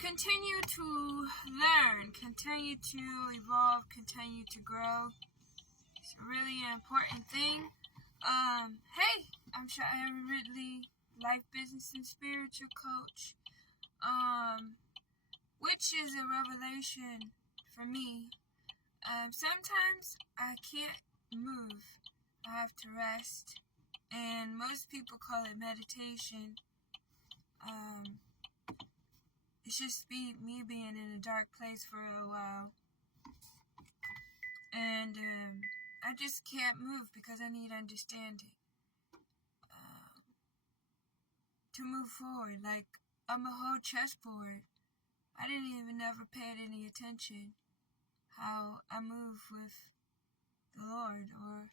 continue to learn, continue to evolve, continue to grow. It's a really important thing. Hey, I'm Sharon Ridley, life, business, and spiritual coach, which is a revelation for me. Sometimes I can't move. I have to rest, and most people call it meditation. It's just me being in a dark place for a while, and I just can't move because I need understanding to move forward. Like, I'm a whole chessboard. I didn't even ever pay any attention how I move with the Lord or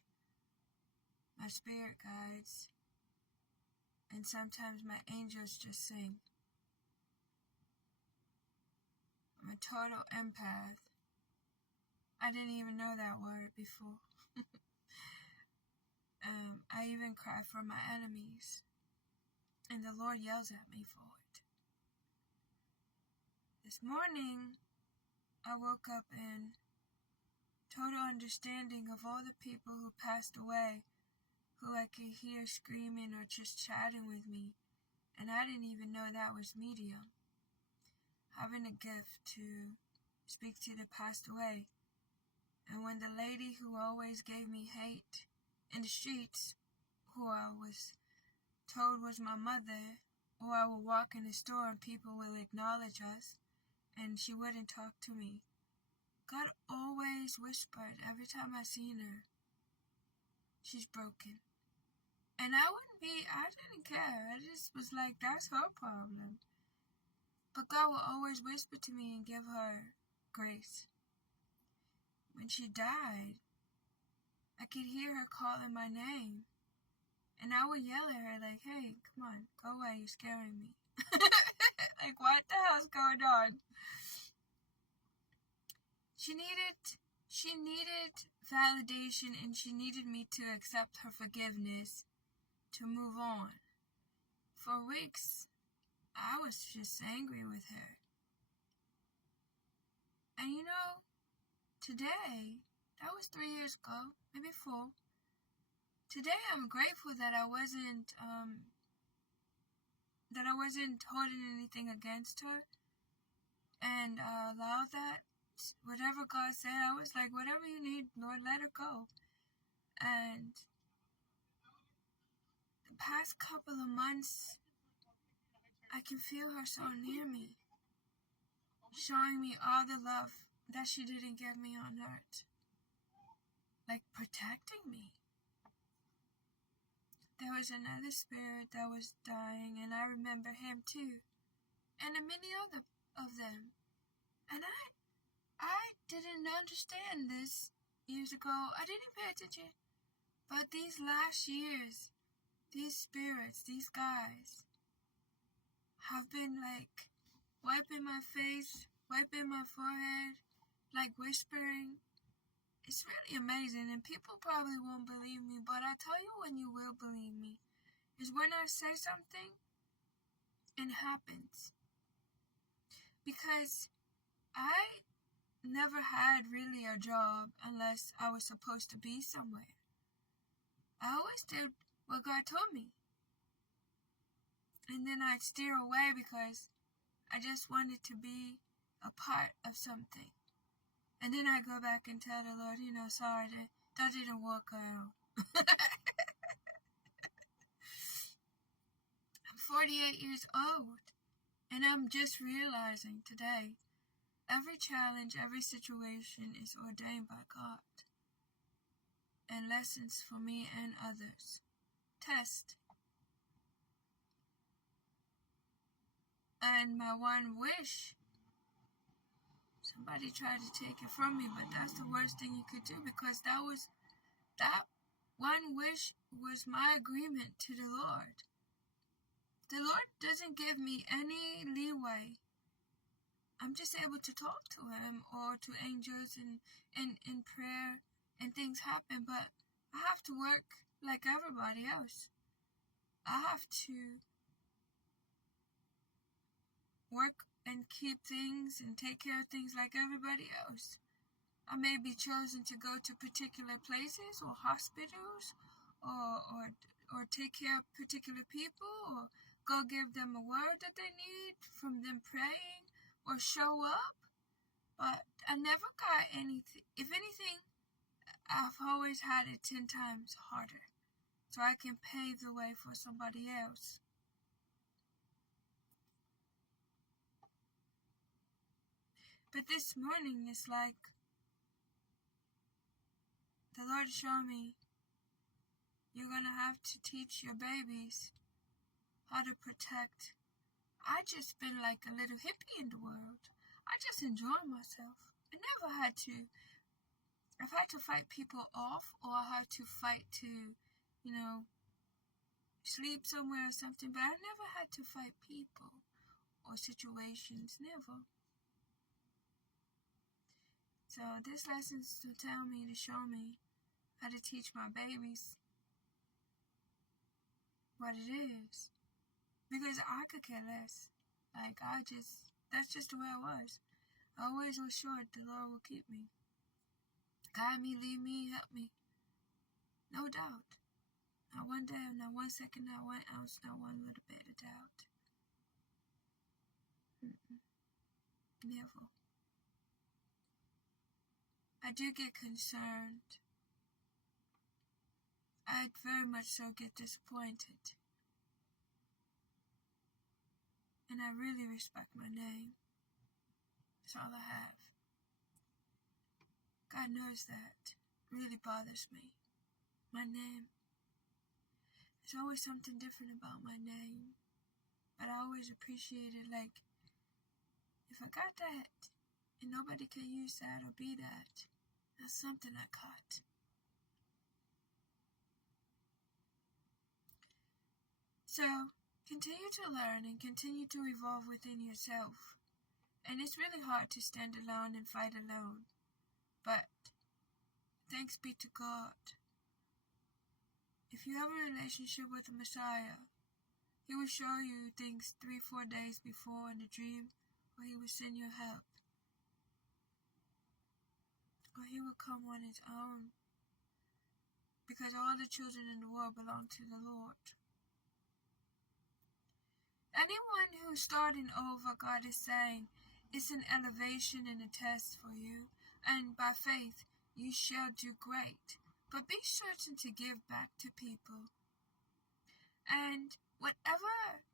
my spirit guides, and sometimes my angels just sing. I'm a total empath. I didn't even know that word before. I even cry for my enemies, and the Lord yells at me for it. This morning, I woke up in total understanding of all the people who passed away, who I could hear screaming or just chatting with me, and I didn't even know that was medium. Having a gift to speak to the passed away. And when the lady who always gave me hate in the streets, who I was told was my mother, or I would walk in the store and people would acknowledge us, and she wouldn't talk to me. God always whispered every time I seen her, she's broken. And I didn't care. I just was like, that's her problem. But God will always whisper to me and give her grace. When she died, I could hear her calling my name. And I would yell at her like, hey, come on, go away, you're scaring me. Like, what the hell's going on? She needed validation, and she needed me to accept her forgiveness to move on. For weeks, I was just angry with her. And today, that was 3 years ago, maybe 4. Today, I'm grateful that I wasn't holding anything against her, and allowed that. Whatever God said, I was like, whatever you need, Lord, let her go. And the past couple of months, I can feel her so near me, showing me all the love that she didn't give me on earth, like protecting me. There was another spirit that was dying, and I remember him too, and many other of them. And I didn't understand this years ago. I didn't pay attention. But these last years, these spirits, these guys, have been like wiping my face, wiping my forehead, like whispering. It's really amazing, and people probably won't believe me, but I tell you when you will believe me, is when I say something, it happens. Because I never had really a job unless I was supposed to be somewhere. I always did what God told me. And then I'd steer away because I just wanted to be a part of something. And then I go back and tell the Lord, sorry, that didn't work out. I'm 48 years old, and I'm just realizing today, every challenge, every situation is ordained by God. And lessons for me and others. Test. And my one wish, somebody tried to take it from me, but that's the worst thing you could do, because that one wish was my agreement to the Lord. The Lord doesn't give me any leeway. I'm just able to talk to him or to angels and in prayer, and things happen, but I have to work like everybody else. I have to work and keep things and take care of things like everybody else. I may be chosen to go to particular places or hospitals or take care of particular people or go give them a word that they need from them praying or show up. But I never got anything. If anything, I've always had it 10 times harder so I can pave the way for somebody else. But this morning, it's like the Lord showed me, you're going to have to teach your babies how to protect. I just been like a little hippie in the world. I just enjoy myself. I've had to fight people off, or I had to fight to, sleep somewhere or something, but I never had to fight people or situations, never. So this lesson's to tell me, to show me how to teach my babies what it is. Because I could care less. That's just the way I was. I always was sure the Lord will keep me. Guide me, lead me, help me. No doubt. Not one day, not 1 second, not 1 ounce, not one little bit of doubt. Never. I do get concerned. I very much so get disappointed. And I really respect my name. That's all I have. God knows that. It really bothers me. My name. There's always something different about my name. But I always appreciate it. Like, if I got that, and nobody can use that or be that, that's something I caught. So, continue to learn and continue to evolve within yourself. And it's really hard to stand alone and fight alone. But, thanks be to God. If you have a relationship with the Messiah, He will show you things 3-4 days before in a dream, or He will send you help. Or He will come on His own. Because all the children in the world belong to the Lord. Anyone who's starting over, God is saying, it's an elevation and a test for you, and by faith you shall do great. But be certain to give back to people. And whatever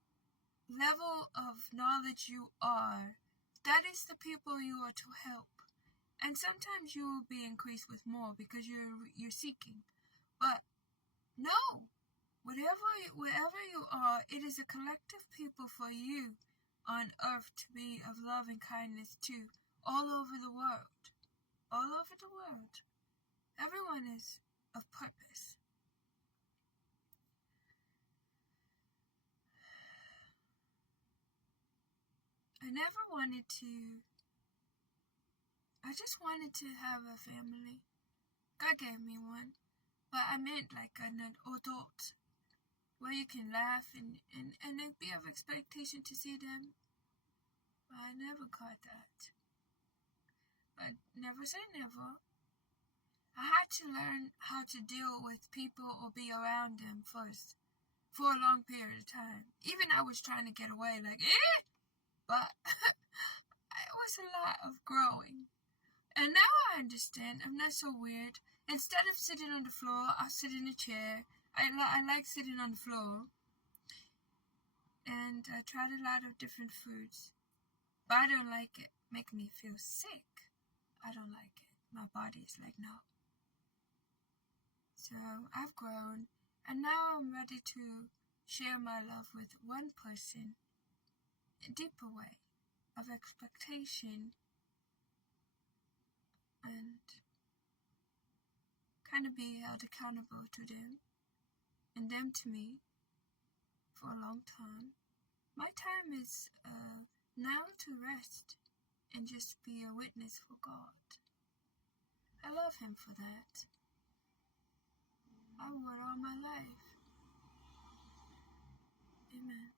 level of knowledge you are, that is the people you are to help. And sometimes you will be increased with more because you're seeking. But no, wherever you are, it is a collective people for you on earth to be of love and kindness to, all over the world. All over the world. Everyone is of purpose. I just wanted to have a family. God gave me one. But I meant like an adult, where you can laugh and it'd be of expectation to see them. But I never got that. But never say never. I had to learn how to deal with people or be around them first, for a long period of time. Even I was trying to get away, like, but it was a lot of growing. And now I understand. I'm not so weird. Instead of sitting on the floor, I'll sit in a chair. I like sitting on the floor. And I tried a lot of different foods. But I don't like it. Make me feel sick. I don't like it. My body is like, no. So I've grown. And now I'm ready to share my love with one person in a deeper way of expectation. And kind of be held accountable to them and them to me for a long time. My time is now to rest and just be a witness for God. I love Him for that. I want all my life. Amen.